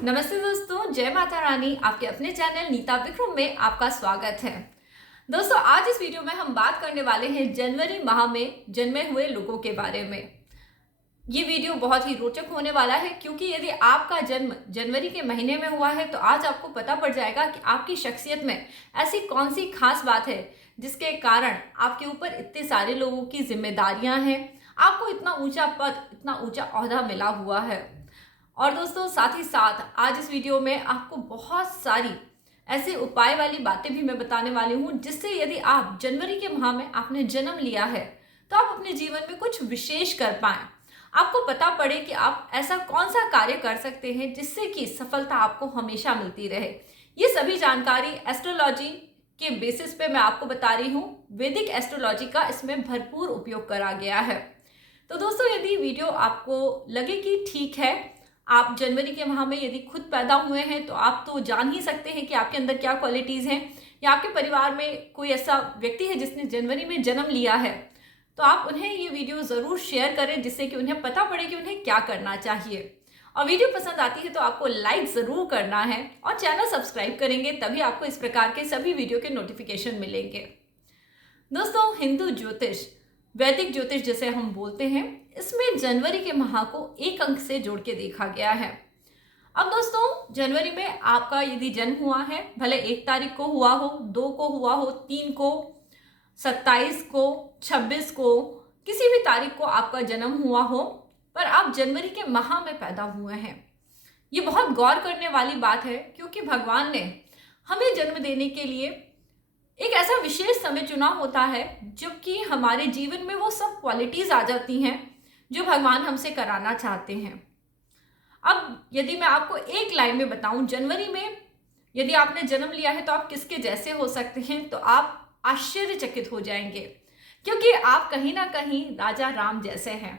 नमस्ते दोस्तों, जय माता रानी। आपके अपने चैनल नीता विक्रम में आपका स्वागत है। दोस्तों, आज इस वीडियो में हम बात करने वाले हैं जनवरी माह में जन्मे हुए लोगों के बारे में। ये वीडियो बहुत ही रोचक होने वाला है क्योंकि यदि आपका जन्म जनवरी के महीने में हुआ है तो आज आपको पता पड़ जाएगा कि आपकी शख्सियत में ऐसी कौन सी खास बात है जिसके कारण आपके ऊपर इतने सारे लोगों की जिम्मेदारियां हैं, आपको इतना ऊंचा पद, इतना ऊंचा ओहदा मिला हुआ है। और दोस्तों, साथ ही साथ आज इस वीडियो में आपको बहुत सारी ऐसे उपाय वाली बातें भी मैं बताने वाली हूँ जिससे यदि आप जनवरी के माह में आपने जन्म लिया है तो आप अपने जीवन में कुछ विशेष कर पाएं, आपको पता पड़े कि आप ऐसा कौन सा कार्य कर सकते हैं जिससे कि सफलता आपको हमेशा मिलती रहे। ये सभी जानकारी एस्ट्रोलॉजी के बेसिस पे मैं आपको बता रही हूँ। वैदिक एस्ट्रोलॉजी का इसमें भरपूर उपयोग करा गया है। तो दोस्तों, यदि वीडियो आपको लगे कि ठीक है, आप जनवरी के माह में यदि खुद पैदा हुए हैं तो आप तो जान ही सकते हैं कि आपके अंदर क्या क्वालिटीज़ हैं, या आपके परिवार में कोई ऐसा व्यक्ति है जिसने जनवरी में जन्म लिया है, तो आप उन्हें ये वीडियो ज़रूर शेयर करें जिससे कि उन्हें पता पड़े कि उन्हें क्या करना चाहिए। और वीडियो पसंद आती है तो आपको लाइक ज़रूर करना है और चैनल सब्सक्राइब करेंगे, तभी आपको इस प्रकार के सभी वीडियो के नोटिफिकेशन मिलेंगे। दोस्तों, हिंदू ज्योतिष, वैदिक ज्योतिष जिसे हम बोलते हैं, इसमें जनवरी के माह को एक अंक से जोड़ के देखा गया है। अब दोस्तों, जनवरी में आपका यदि जन्म हुआ है, भले 1 तारीख को हुआ हो, 2 को हुआ हो, 3 को, 27 को, 26 को, किसी भी तारीख को आपका जन्म हुआ हो, पर आप जनवरी के माह में पैदा हुए हैं, ये बहुत गौर करने वाली बात है क्योंकि भगवान ने हमें जन्म देने के लिए एक ऐसा विशेष समय चुना होता है जबकि हमारे जीवन में वो सब क्वालिटीज आ जाती हैं जो भगवान हमसे कराना चाहते हैं। अब यदि मैं आपको एक लाइन में बताऊं, जनवरी में यदि आपने जन्म लिया है तो आप किसके जैसे हो सकते हैं, तो आप आश्चर्यचकित हो जाएंगे क्योंकि आप कहीं ना कहीं राजा राम जैसे हैं।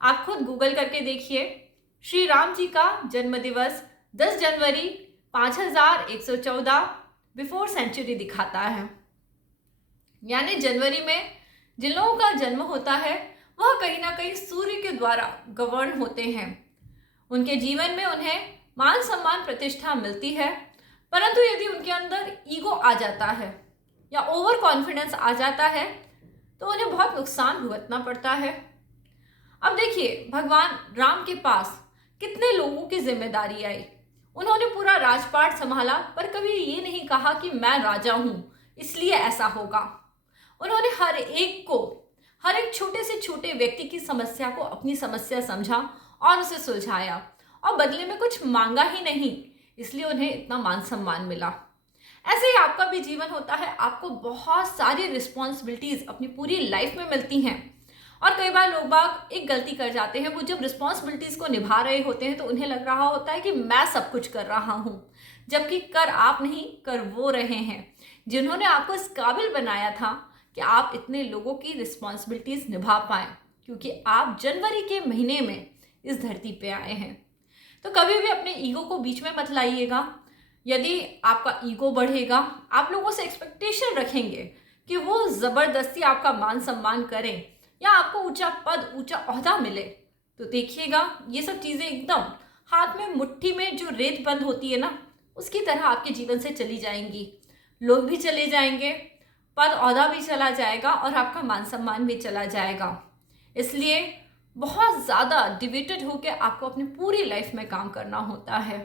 आप खुद गूगल करके देखिए, श्री राम जी का जन्म दिवस 10 जनवरी 5114 बिफोर सेंचुरी दिखाता है। यानी जनवरी में जिन लोगों का जन्म होता है वह कहीं ना कहीं सूर्य के द्वारा गवर्न होते हैं। उनके जीवन में उन्हें मान सम्मान प्रतिष्ठा मिलती है, परंतु यदि उनके अंदर ईगो आ जाता है या ओवर कॉन्फिडेंस आ जाता है तो उन्हें बहुत नुकसान भुगतना पड़ता है। अब देखिए, भगवान राम के पास कितने लोगों की जिम्मेदारी आई। उन्होंने पूरा राजपाट संभाला पर कभी ये नहीं कहा कि मैं राजा हूं इसलिए ऐसा होगा। उन्होंने हर एक छोटे से छोटे व्यक्ति की समस्या को अपनी समस्या समझा और उसे सुलझाया, और बदले में कुछ मांगा ही नहीं, इसलिए उन्हें इतना मान सम्मान मिला। ऐसे ही आपका भी जीवन होता है, आपको बहुत सारी रिस्पॉन्सिबिलिटीज अपनी पूरी लाइफ में मिलती हैं, और कई बार लोग बाग एक गलती कर जाते हैं। वो जब रिस्पॉन्सिबिलिटीज को निभा रहे होते हैं तो उन्हें लग रहा होता है कि मैं सब कुछ कर रहा हूँ, जबकि कर आप नहीं, कर वो रहे हैं जिन्होंने आपको इस काबिल बनाया था कि आप इतने लोगों की रिस्पॉन्सिबिलिटीज निभा पाएं, क्योंकि आप जनवरी के महीने में इस धरती पे आए हैं। तो कभी भी अपने ईगो को बीच में मत लाइएगा। यदि आपका ईगो बढ़ेगा, आप लोगों से एक्सपेक्टेशन रखेंगे कि वो ज़बरदस्ती आपका मान सम्मान करें या आपको ऊंचा पद, ऊंचा ओहदा मिले, तो देखिएगा ये सब चीज़ें एकदम हाथ में मुट्ठी में जो रेत बंद होती है ना, उसकी तरह आपके जीवन से चली जाएंगी। लोग भी चले जाएंगे, पद ओहदा भी चला जाएगा और आपका मान सम्मान भी चला जाएगा। इसलिए बहुत ज़्यादा डिवोटेड होकर आपको अपनी पूरी लाइफ में काम करना होता है।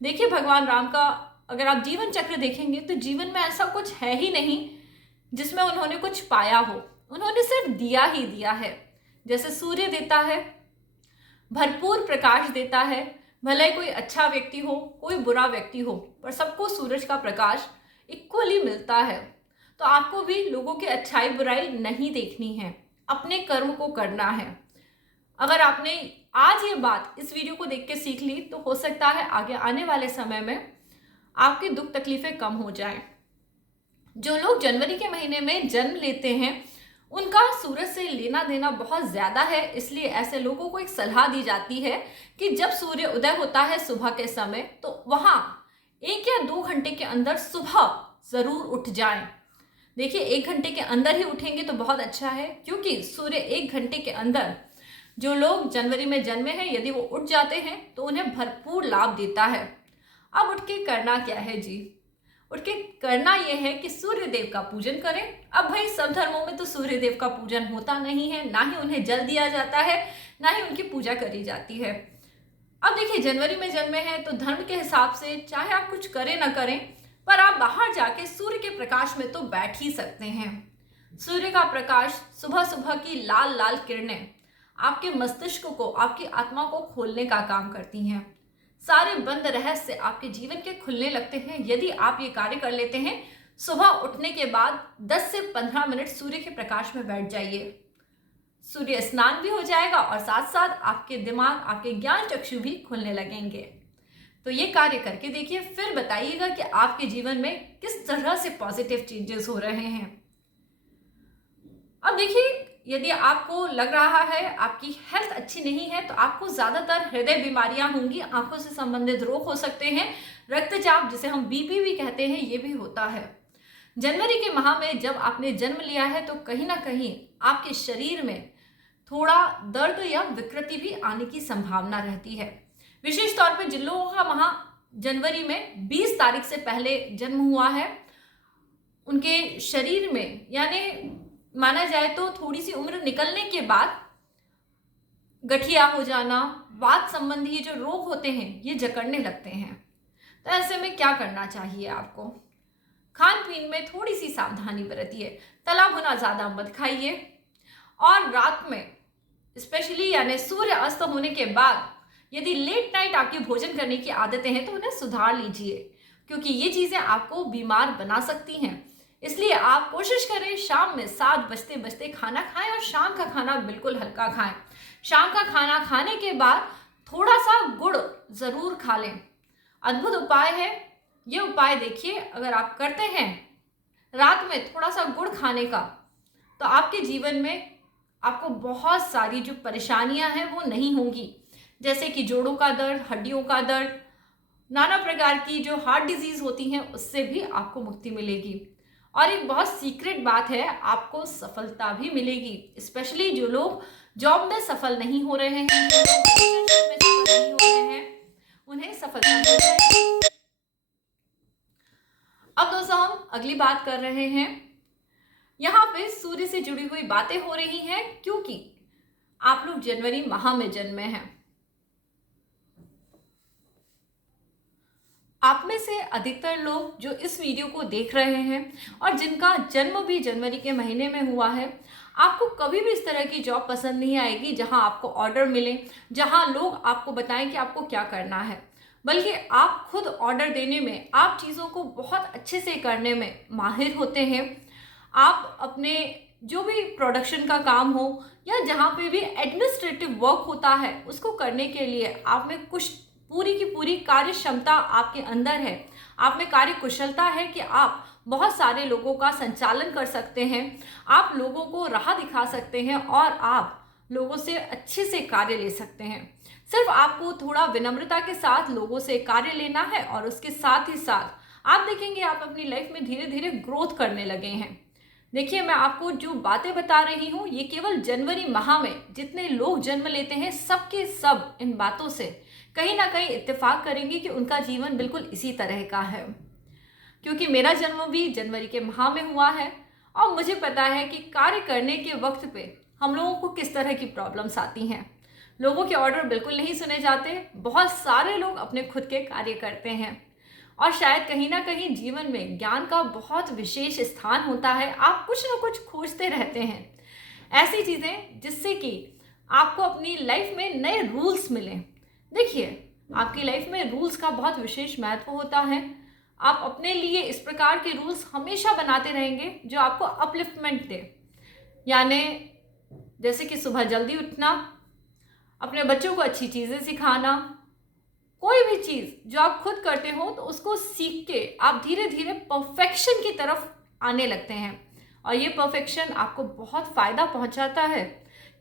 देखिए, भगवान राम का अगर आप जीवन चक्र देखेंगे तो जीवन में ऐसा कुछ है ही नहीं जिसमें उन्होंने कुछ पाया हो। उन्होंने सिर्फ दिया ही दिया है। जैसे सूर्य देता है, भरपूर प्रकाश देता है, भले कोई अच्छा व्यक्ति हो, कोई बुरा व्यक्ति हो, पर सबको सूरज का प्रकाश इक्वली मिलता है। तो आपको भी लोगों की अच्छाई बुराई नहीं देखनी है, अपने कर्म को करना है। अगर आपने आज ये बात इस वीडियो को देख के सीख ली तो हो सकता है आगे आने वाले समय में आपकी दुख तकलीफें कम हो जाएं। जो लोग जनवरी के महीने में जन्म लेते हैं उनका सूरज से लेना देना बहुत ज़्यादा है, इसलिए ऐसे लोगों को एक सलाह दी जाती है कि जब सूर्य उदय होता है सुबह के समय, तो वहाँ 1 या 2 घंटे के अंदर सुबह ज़रूर उठ जाएं। देखिए, 1 घंटे के अंदर ही उठेंगे तो बहुत अच्छा है, क्योंकि सूर्य 1 घंटे के अंदर जो लोग जनवरी में जन्मे हैं, यदि वो उठ जाते हैं तो उन्हें भरपूर लाभ देता है। अब उठ के करना क्या है जी? उठ के करना यह है कि सूर्य देव का पूजन करें। अब भाई सब धर्मों में तो सूर्य देव का पूजन होता नहीं है, ना ही उन्हें जल दिया जाता है, ना ही उनकी पूजा करी जाती है। अब देखिए, जनवरी में जन्मे हैं तो धर्म के हिसाब से चाहे आप कुछ करें ना करें, पर आप बाहर जाके सूर्य के प्रकाश में तो बैठ ही सकते हैं। सूर्य का प्रकाश, सुबह सुबह की लाल लाल किरणें आपके मस्तिष्क को, आपकी आत्मा को खोलने का काम करती हैं। सारे बंद रहस्य आपके जीवन के खुलने लगते हैं यदि आप ये कार्य कर लेते हैं। सुबह उठने के बाद 10 से 15 मिनट सूर्य के प्रकाश में बैठ जाइए। सूर्य स्नान भी हो जाएगा और साथ साथ आपके दिमाग, आपके ज्ञान चक्षु भी खुलने लगेंगे। तो ये कार्य करके देखिए, फिर बताइएगा कि आपके जीवन में किस तरह से पॉजिटिव चेंजेस हो रहे हैं। अब देखिए, यदि आपको लग रहा है आपकी हेल्थ अच्छी नहीं है तो आपको ज़्यादातर हृदय बीमारियां होंगी, आंखों से संबंधित रोग हो सकते हैं, रक्तचाप जिसे हम बीपी भी कहते हैं, ये भी होता है। जनवरी के माह में जब आपने जन्म लिया है तो कहीं ना कहीं आपके शरीर में थोड़ा दर्द या विकृति भी आने की संभावना रहती है। विशेष तौर पर जिन लोगों का माह जनवरी में 20 तारीख से पहले जन्म हुआ है, उनके शरीर में, यानी माना जाए तो थोड़ी सी उम्र निकलने के बाद गठिया हो जाना, वात संबंधी जो रोग होते हैं ये जकड़ने लगते हैं। तो ऐसे में क्या करना चाहिए आपको? खान पीन में थोड़ी सी सावधानी बरतिए, तला भुना ज़्यादा मत खाइए, और रात में स्पेशली यानी सूर्य अस्त होने के बाद यदि लेट नाइट आपकी भोजन करने की आदतें हैं तो उन्हें सुधार लीजिए, क्योंकि ये चीज़ें आपको बीमार बना सकती हैं। इसलिए आप कोशिश करें शाम में 7 बजते बजते खाना खाएं और शाम का खाना बिल्कुल हल्का खाएं। शाम का खाना खाने के बाद थोड़ा सा गुड़ ज़रूर खा लें। अद्भुत उपाय है ये उपाय। देखिए, अगर आप करते हैं रात में थोड़ा सा गुड़ खाने का, तो आपके जीवन में आपको बहुत सारी जो परेशानियां हैं वो नहीं होंगी, जैसे कि जोड़ों का दर्द, हड्डियों का दर्द, नाना प्रकार की जो हार्ट डिजीज़ होती हैं उससे भी आपको मुक्ति मिलेगी। और एक बहुत सीक्रेट बात है, आपको सफलता भी मिलेगी। स्पेशली जो लोग जॉब में सफल नहीं हो रहे हैं, जो लोग रिलेशनशिप में सफल नहीं हो रहे हैं, उन्हें सफलता मिल जाएगी। अब दोस्तों, हम अगली बात कर रहे हैं। यहाँ पे सूर्य से जुड़ी हुई बातें हो रही हैं क्योंकि आप लोग जनवरी माह में जन्मे हैं। आप में से अधिकतर लोग जो इस वीडियो को देख रहे हैं और जिनका जन्म भी जनवरी के महीने में हुआ है, आपको कभी भी इस तरह की जॉब पसंद नहीं आएगी जहां आपको ऑर्डर मिले, जहां लोग आपको बताएं कि आपको क्या करना है, बल्कि आप खुद ऑर्डर देने में, आप चीज़ों को बहुत अच्छे से करने में माहिर होते हैं। आप अपने जो भी प्रोडक्शन का काम हो या जहाँ पे भी एडमिनिस्ट्रेटिव वर्क होता है उसको करने के लिए आप में कुछ पूरी की पूरी कार्य क्षमता आपके अंदर है। आप में कार्य कुशलता है कि आप बहुत सारे लोगों का संचालन कर सकते हैं, आप लोगों को राह दिखा सकते हैं और आप लोगों से अच्छे से कार्य ले सकते हैं। सिर्फ आपको थोड़ा विनम्रता के साथ लोगों से कार्य लेना है और उसके साथ ही साथ आप देखेंगे आप अपनी लाइफ में धीरे धीरे ग्रोथ करने लगे हैं। देखिए, मैं आपको जो बातें बता रही हूँ ये केवल जनवरी माह में जितने लोग जन्म लेते हैं सबके सब इन बातों से कहीं ना कहीं इत्तेफाक करेंगे कि उनका जीवन बिल्कुल इसी तरह का है। क्योंकि मेरा जन्म भी जनवरी के माह में हुआ है और मुझे पता है कि कार्य करने के वक्त पे हम लोगों को किस तरह की प्रॉब्लम्स आती हैं। लोगों के ऑर्डर बिल्कुल नहीं सुने जाते, बहुत सारे लोग अपने खुद के कार्य करते हैं और शायद कहीं ना कहीं जीवन में ज्ञान का बहुत विशेष स्थान होता है। आप कुछ ना कुछ खोजते रहते हैं, ऐसी चीज़ें जिससे कि आपको अपनी लाइफ में नए रूल्स मिलें। देखिए, आपकी लाइफ में रूल्स का बहुत विशेष महत्व होता है। आप अपने लिए इस प्रकार के रूल्स हमेशा बनाते रहेंगे जो आपको अपलिफ्टमेंट दे, यानी जैसे कि सुबह जल्दी उठना, अपने बच्चों को अच्छी चीज़ें सिखाना, कोई भी चीज़ जो आप खुद करते हो तो उसको सीख के आप धीरे धीरे परफेक्शन की तरफ आने लगते हैं। और ये परफेक्शन आपको बहुत फ़ायदा पहुंचाता है,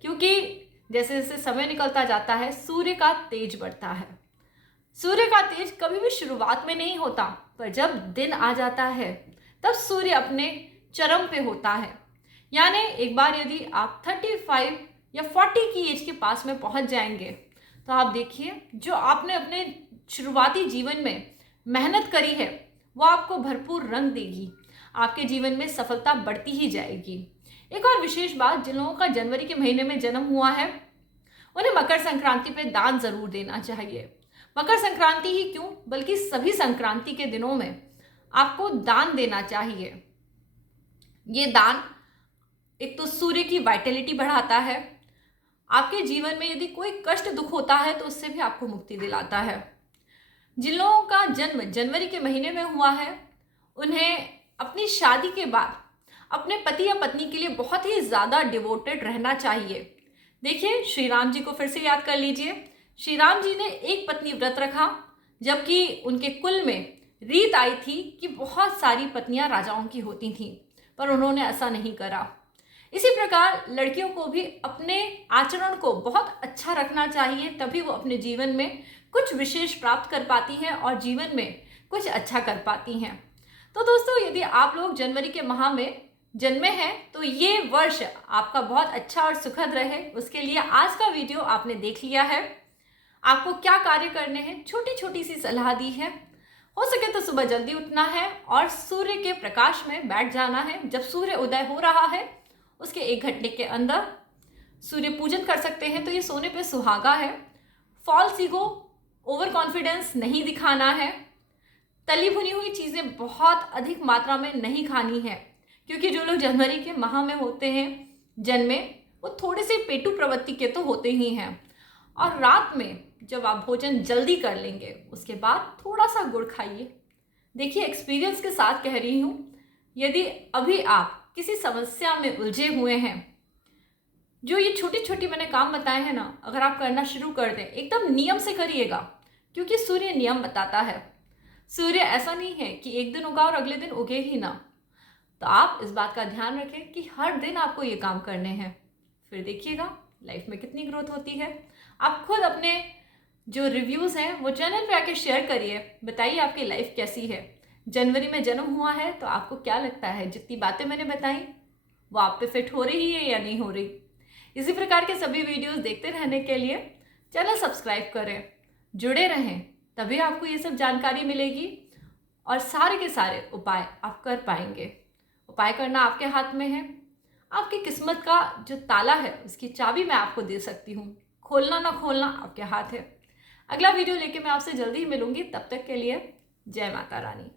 क्योंकि जैसे जैसे समय निकलता जाता है सूर्य का तेज बढ़ता है। सूर्य का तेज कभी भी शुरुआत में नहीं होता, पर जब दिन आ जाता है तब सूर्य अपने चरम पे होता है। यानी एक बार यदि आप 35 या 40 की एज के पास में पहुंच जाएंगे तो आप देखिए जो आपने अपने शुरुआती जीवन में मेहनत करी है वो आपको भरपूर रंग देगी, आपके जीवन में सफलता बढ़ती ही जाएगी। एक और विशेष बात, जिन लोगों का जनवरी के महीने में जन्म हुआ है उन्हें मकर संक्रांति पे दान जरूर देना चाहिए। मकर संक्रांति ही क्यों बल्कि सभी संक्रांति के दिनों में आपको दान देना चाहिए। ये दान एक तो सूर्य की वाइटलिटी बढ़ाता है, आपके जीवन में यदि कोई कष्ट दुख होता है तो उससे भी आपको मुक्ति दिलाता है। जिन लोगों का जन्म जनवरी के महीने में हुआ है उन्हें अपनी शादी के बाद अपने पति या पत्नी के लिए बहुत ही ज़्यादा डिवोटेड रहना चाहिए। देखिए श्री राम जी को फिर से याद कर लीजिए। श्री राम जी ने एक पत्नी व्रत रखा, जबकि उनके कुल में रीत आई थी कि बहुत सारी पत्नियां राजाओं की होती थीं, पर उन्होंने ऐसा नहीं करा। इसी प्रकार लड़कियों को भी अपने आचरण को बहुत अच्छा रखना चाहिए, तभी वो अपने जीवन में कुछ विशेष प्राप्त कर पाती हैं और जीवन में कुछ अच्छा कर पाती हैं। तो दोस्तों, यदि आप लोग जनवरी के माह में जन्मे हैं तो ये वर्ष आपका बहुत अच्छा और सुखद रहे, उसके लिए आज का वीडियो आपने देख लिया है। आपको क्या कार्य करने हैं, छोटी छोटी सी सलाह दी है। हो सके तो सुबह जल्दी उठना है और सूर्य के प्रकाश में बैठ जाना है। जब सूर्य उदय हो रहा है उसके 1 घंटे के अंदर सूर्य पूजन कर सकते हैं, तो ये सोने पे सुहागा है। फॉल्स ईगो, ओवर कॉन्फिडेंस नहीं दिखाना है। तली भुनी हुई चीज़ें बहुत अधिक मात्रा में नहीं खानी है, क्योंकि जो लोग जनवरी के माह में होते हैं जन्मे वो थोड़े से पेटू प्रवृत्ति के तो होते ही हैं। और रात में जब आप भोजन जल्दी कर लेंगे उसके बाद थोड़ा सा गुड़ खाइए। देखिए एक्सपीरियंस के साथ कह रही हूँ, यदि अभी आप किसी समस्या में उलझे हुए हैं, जो ये छोटी छोटी मैंने काम बताए हैं ना, अगर आप करना शुरू कर दें एकदम नियम से करिएगा, क्योंकि सूर्य नियम बताता है। सूर्य ऐसा नहीं है कि एक दिन उगा और अगले दिन उगे ही ना। तो आप इस बात का ध्यान रखें कि हर दिन आपको ये काम करने हैं, फिर देखिएगा लाइफ में कितनी ग्रोथ होती है। आप खुद अपने जो रिव्यूज़ हैं वो चैनल पे आके शेयर करिए, बताइए आपकी लाइफ कैसी है। जनवरी में जन्म हुआ है तो आपको क्या लगता है जितनी बातें मैंने बताई वो आप पे फिट हो रही है या नहीं हो रही। इसी प्रकार के सभी वीडियोस देखते रहने के लिए चैनल सब्सक्राइब करें, जुड़े रहें, तभी आपको ये सब जानकारी मिलेगी और सारे के सारे उपाय आप कर पाएंगे। उपाय करना आपके हाथ में है। आपकी किस्मत का जो ताला है उसकी चाबी मैं आपको दे सकती हूँ, खोलना ना खोलना आपके हाथ है। अगला वीडियो लेके मैं आपसे जल्दी ही मिलूंगी, तब तक के लिए जय माता रानी।